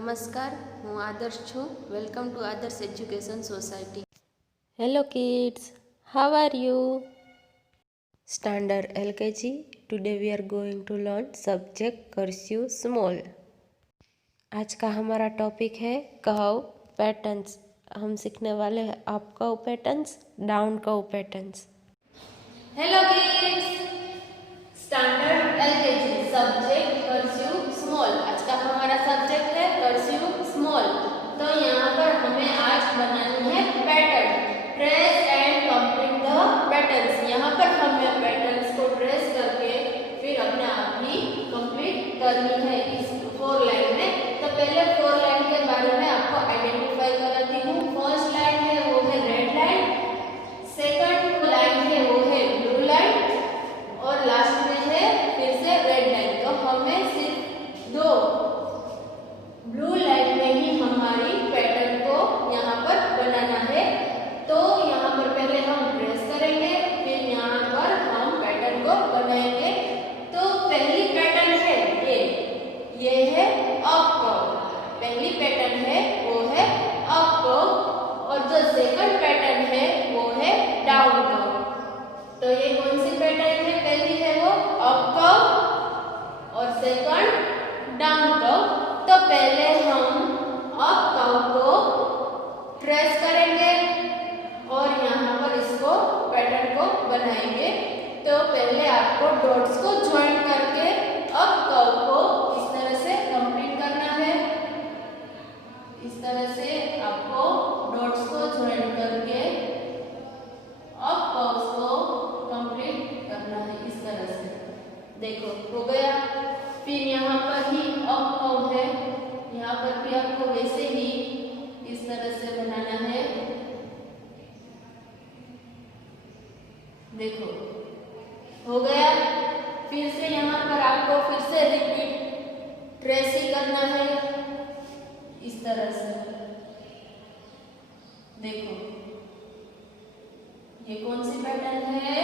નમસ્કાર, હું આદર્શ છું. Welcome to Adarsh education society. Hello kids, how are you? Standard LKG. Today we are going to learn subject cursive small. आज का हमारा topic है कर्व पैटर्न्स. हम सीखने वाले हैं up curve patterns, down curve patterns. Hello kids, standard LKG, subject cursive small. आज का हमारा सब्जेक्ट है कर्सिव स्मॉल. तो यहाँ पर हमें आज बनानी है pattern. Trace and complete the patterns. यहाँ पर हमें पैटर्न्स को ट्रेस करके फिर अपने आप ही कंप्लीट करनी है इस 4 लाइन में. तो पहले 4 लाइन के बारे में आपको आइडेंटिफाई कराती हूँ. फर्स्ट लाइन है वो है रेड लाइन, सेकंड लाइन है वो है ब्लू लाइन और लास्ट में है फिर से रेड लाइन. तो हमें सिर्फ 2 ब्लू लाइन में ही हमारी पैटर्न को यहाँ पर बनाना है. तो यहाँ पर पहले हम ट्रेस करेंगे, फिर यहाँ पर हम पैटर्न को बनाएंगे. तो पहली पैटर्न है ये है अप कर्व. पहली पैटर्न है वो है अप कर्व और जो सेकंड पैटर्न है वो है डाउन कर्व. तो ये कौन सी पैटर्न है? पहली है वो अप कर्व और सेकंड डाउन कर्व. तो पहले हम अप कर्व को ट्रेस करेंगे और यहाँ पर इसको पैटर्न को बनाएंगे. तो पहले आपको डॉट्स को ज्वाइन करके अप कर्व को इस तरह से कंप्लीट करना है. इस तरह से आपको डॉट्स को ज्वाइन करके अप कर्व को कंप्लीट करना है इस तरह से. देखो हो गया. फिर यहाँ पर ही अप कर्व है, यहाँ पर भी आपको वैसे ही इस तरह से बनाना है. देखो हो गया. फिर से यहाँ पर आपको फिर से रिपीट ट्रेस ही करना है इस तरह से. देखो ये कौन सी पैटर्न है?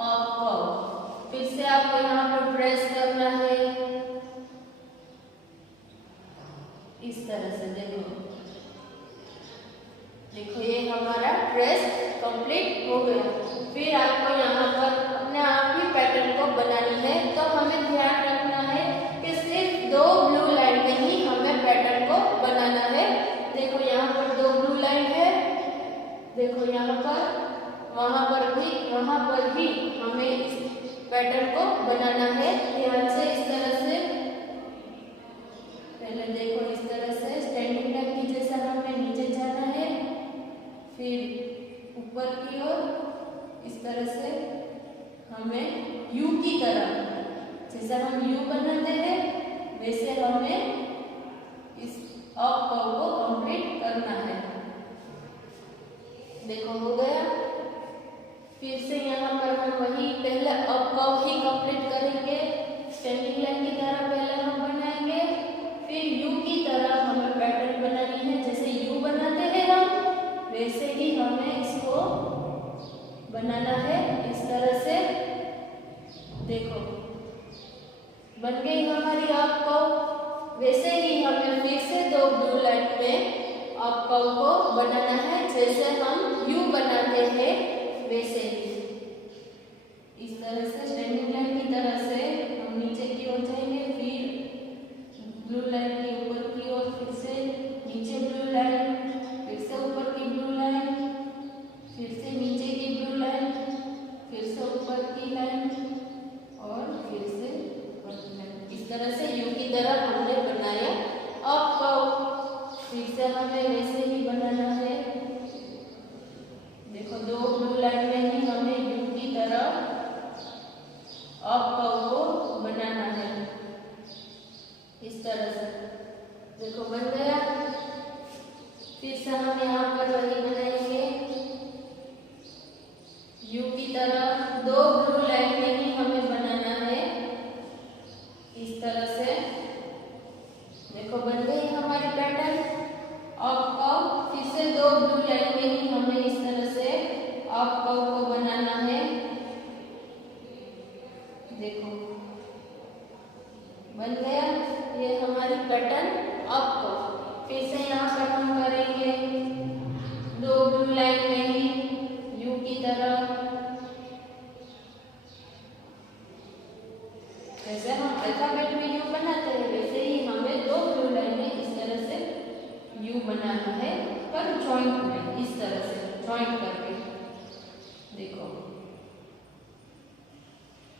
Up curve. फिर से आपको यहाँ पर ट्रेस करना है इस तरह से. देखो ये हमारा ट्रेस कंप्लीट हो गया. फिर आपको यहाँ पर अपने आप ही पैटर्न को बनानी है. तो हमें ध्यान रखना है कि सिर्फ 2 ब्लू लाइन में ही हमें पैटर्न को बनाना है. देखो यहाँ पर 2 ब्लू लाइन है. देखो यहाँ पर वहां पर भी हमें इस पैटर्न को बनाना है. ध्यान से इस तरह से पहले देखो इस तरह से स्टैंडिंग लाइन की जैसा हमें नीचे जाना है, फिर ऊपर की ओर इस तरह से हमें यू की तरह, जैसा हम यू बनाते हैं वैसे हमें इस अप कर्व को कंप्लीट करना है. देखो हो गया. फिर से यहाँ पर हम वही पहले अप कर्व ही कंप्लीट करेंगे. स्टैंडिंग लाइन की तरह पहले हम बनाएंगे, फिर यू की तरह हमें पैटर्न बनानी है. जैसे यू बनाते हैं हम वैसे ही हमें इसको बनाना है इस तरह से. देखो बन गई हमारी अप कर्व. वैसे ही हमें फिर से 2 ब्लू लाइन में अप कर्व को बनाना है. जैसे हम यू बनाते हैं वैसे ही इस तरह से स्टैंडिंग लाइन की तरह से हम नीचे की ओर जाएंगे, फिर ब्लू लाइन के ऊपर की ओर, फिर से नीचे ब्लू लाइन, फिर से ऊपर की ब्लू लाइन, फिर से नीचे की ब्लू लाइन, फिर से ऊपर की लाइन और फिर से ऊपर की लाइन. इस तरह से यू की तरह हमने बनाया अप कर्व. फिर से हमें वैसे ही बनाना है. देखो 2 ब्लू लाइन में ही हमें यू की तरह अप कर्व को बनाना है इस तरह से. देखो बन गया. फिर से हम यहाँ पर वही बनाएंगे यू की तरह. 2 ब्लू लाइन में ही हमें बनाना है इस तरह से. देखो बन गई हमारी पैटर्न अप कर्व. फिर से 2 ब्लू लाइन में ही हमें इस तरह से अप कर्व को बनाना है. देखो बन गया. ये हमारी पैटर्न अप कर्व। फिर से यहाँ पर हम करेंगे दो ब्लू लाइन में ही यू की तरह, जैसे हम अल्फाबेट में यू बनाते हैं वैसे ही हमें दो ब्लू लाइन में इस तरह से यू बनाना है, पर जॉइंट में इस तरह से जॉइंट करके। देखो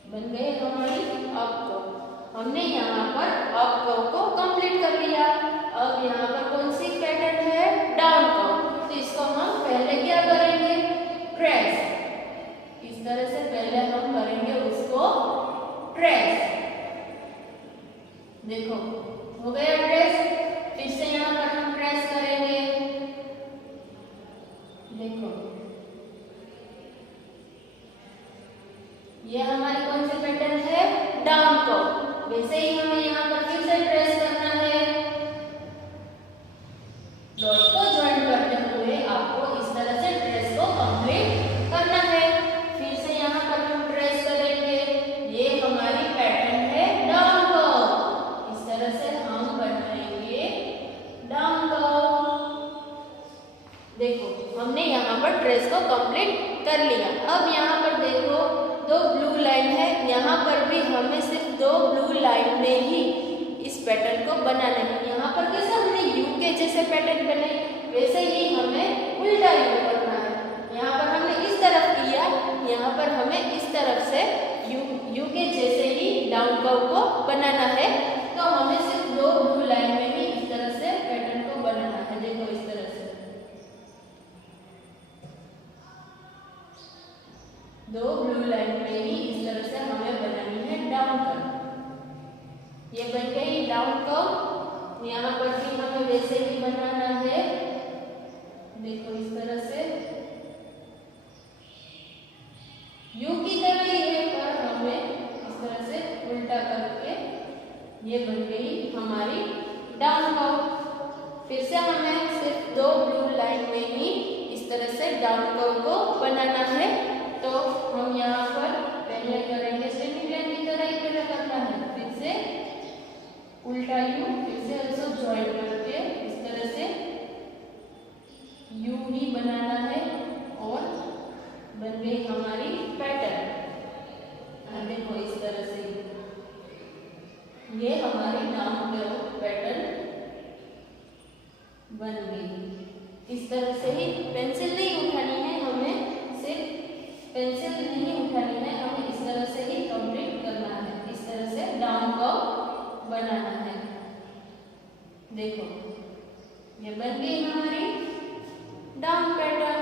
बन गए हमारी अप कर्व। हमने यहाँ पर अप कर्व को कंप्लीट कर लिया। अब यहाँ पर कौन सी पैटर्न है, डाउन कर्व। तो इसको हम पहले क्या करेंगे, ट्रेस। इस तरह से पहले हम करेंगे उसको ट्रेस। देखो हो गया ट्रेस। फिर से यहाँ पर हम ट्रेस करेंगे। देखो ये हमारी कौन सी पैटर्न है, डाउन कर्व। वैसे ही हमें यहाँ पर फिर से ट्रेस करना है। डॉट को ज्वाइन करते हुए आपको इस तरह से ट्रेस को कंप्लीट करना है। फिर से यहाँ पर हम ट्रेस करेंगे। ये हमारी पैटर्न है डाउन कर्व। इस तरह से हम बनाएंगे डाउन कर्व। देखो हमने यहाँ पर ट्रेस को कंप्लीट कर लिया। अब यहाँ पर देखो दो ब्लू लाइन है, यहाँ पर भी हमें सिर्फ दो ब्लू लाइन में ही इस पैटर्न को बनाना है। यहाँ पर कैसे हमने यू के जैसे पैटर्न बनाए वैसे ही हमें उल्टा यू करना है। यहाँ पर हमने इस तरफ किया, यहाँ पर हमें इस तरफ से यू के जैसे ही डाउन कर्व को बनाना है। तो हमें सिर्फ दो ब्लू लाइन में ही इस तरह से पैटर्न को बनाना है। देखो इस तरह से दो ब्लू लाइन में ही इस तरह से हमें बनानी है डाउन कर्व। ये बन गई डाउन कर्व। यहाँ पर भी हमें वैसे ही बनाना है। देखो इस तरह से यू की तरह ही है, पर हमें इस तरह से उल्टा करके ये बन गई हमारी डाउन कर्व। फिर से हमें सिर्फ दो ब्लू लाइन में ही इस तरह से डाउन कर्व को बनाना है। तो हम यहाँ पर पहले करेंगे स्टैंडिंग लाइन की तरह ही पहले करना है। फिर से उल्टा यू, फिर से उसको ज्वाइन करके इस तरह से यू ही बनाना है और बन गई हमारी पैटर्न। देखो इस तरह से ये हमारी डाउन कर्व पैटर्न बन गई। इस तरह से ही पेंसिल नहीं उठानी है हमें, सिर्फ पेंसिल नहीं उठानी है, हमें इस तरह से ही कंप्लीट करना है। इस तरह से डाउन कर्व बनाना है। देखो ये बन गई हमारी डाउन पैटर्न।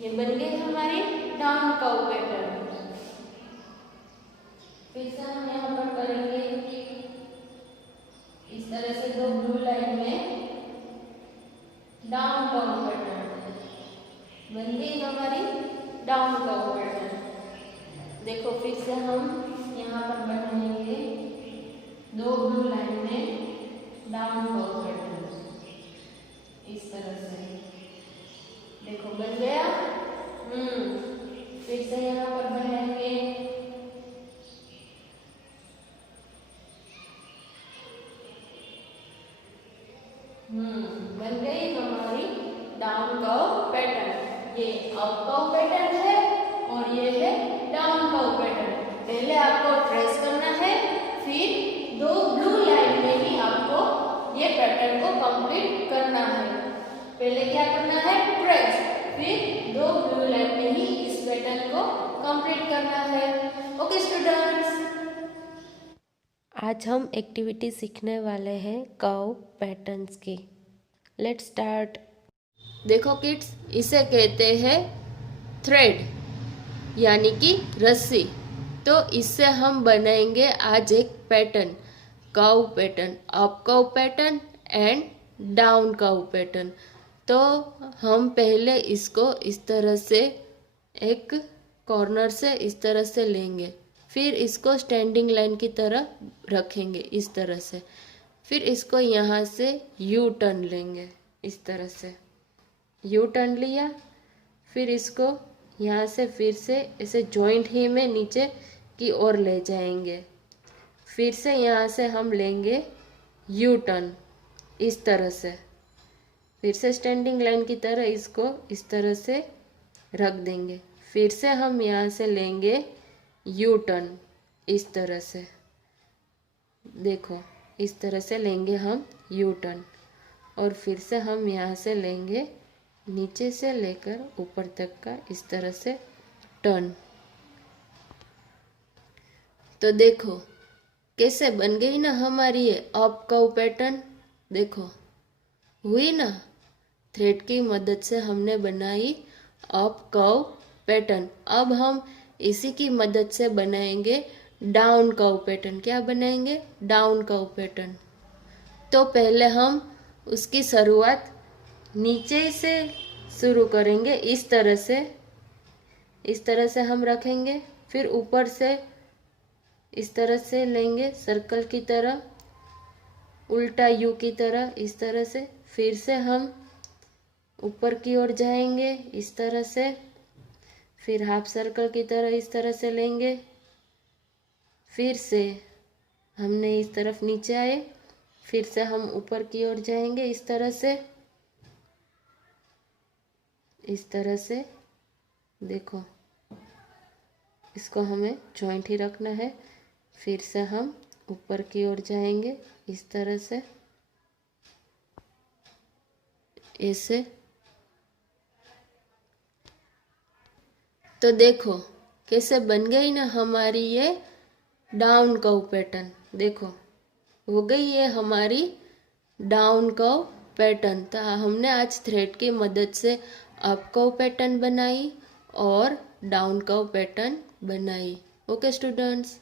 ये बन गई हमारी डाउन कर्व पैटर्न। फिर से हम यहाँ पर करेंगे इस तरह से दो ब्लू लाइन में डाउन कर्व पैटर्न बन गई हमारी डाउन कर्व पैटर्न। देखो फिर से हम यहाँ पर बनाएंगे दो ब्लू लाइन में डाउन कर्व पैटर्न इस तरह से। देखो बन गया। फिर से यहाँ पर बनाएंगे बन गई हमारी डाउन कर्व पैटर्न। ये अप कर्व पैटर्न है और ये है डाउन कर्व पैटर्न। पहले आपको ट्रेस करना है, फिर दो ब्लू लाइन में ही आपको ये पैटर्न को कंप्लीट करना है। पहले क्या करना है, ट्रेस, फिर दो ब्लू लाइन में ही इस पैटर्न को कंप्लीट करना है। ओके स्टूडेंट्स, आज हम एक्टिविटी सीखने वाले हैं कर्व पैटर्न्स की। Let's start. देखो किड्स, इसे कहते हैं थ्रेड यानी कि रस्सी। तो इससे हम बनाएंगे आज एक pattern, curve pattern, up curve pattern and down curve pattern. तो हम पहले इसको इस तरह से एक कॉर्नर से इस तरह से लेंगे, फिर इसको स्टैंडिंग लाइन की तरह रखेंगे इस तरह से, फिर इसको यहाँ से यू टर्न लेंगे इस तरह से, यू टर्न लिया, फिर इसको यहाँ से फिर से ऐसे जॉइंट ही में नीचे की ओर ले जाएंगे। फिर से यहाँ से हम लेंगे यू टर्न, इस तरह से। फिर से स्टैंडिंग लाइन की तरह इसको इस तरह से रख देंगे। फिर से हम यहाँ से लेंगे यू टर्न, इस तरह से। देखो इस तरह से लेंगे हम यू टर्न, और फिर से हम यहाँ से लेंगे नीचे से लेकर ऊपर तक का इस तरह से टर्न। तो देखो कैसे बन गई ना हमारी ये अप कर्व पैटर्न। देखो हुई ना, थ्रेड की मदद से हमने बनाई अप कर्व पैटर्न। अब हम इसी की मदद से बनाएंगे डाउन कर्व पैटर्न। क्या बनाएंगे? Down curve pattern. तो पहले हम उसकी शुरुआत नीचे से शुरू करेंगे, इस तरह से। इस तरह से हम रखेंगे, फिर ऊपर से इस तरह से लेंगे सर्कल की तरह, उल्टा यू की तरह, इस तरह से। फिर से हम ऊपर की ओर जाएंगे इस तरह से, फिर हाफ सर्कल की तरह इस तरह से लेंगे। फिर से हमने इस तरफ नीचे आए, फिर से हम ऊपर की ओर जाएंगे इस तरह से, इस तरह से। देखो इसको हमें जॉइंट ही रखना है। फिर से हम ऊपर की ओर जाएंगे इस तरह से, ऐसे। तो देखो कैसे बन गई ना हमारी ये डाउन कर्व पैटर्न। देखो हो गई ये हमारी डाउन कर्व पैटर्न। तो हमने आज थ्रेड की मदद से अप कर्व पैटर्न बनाई और डाउन कर्व पैटर्न बनाई। Okay students.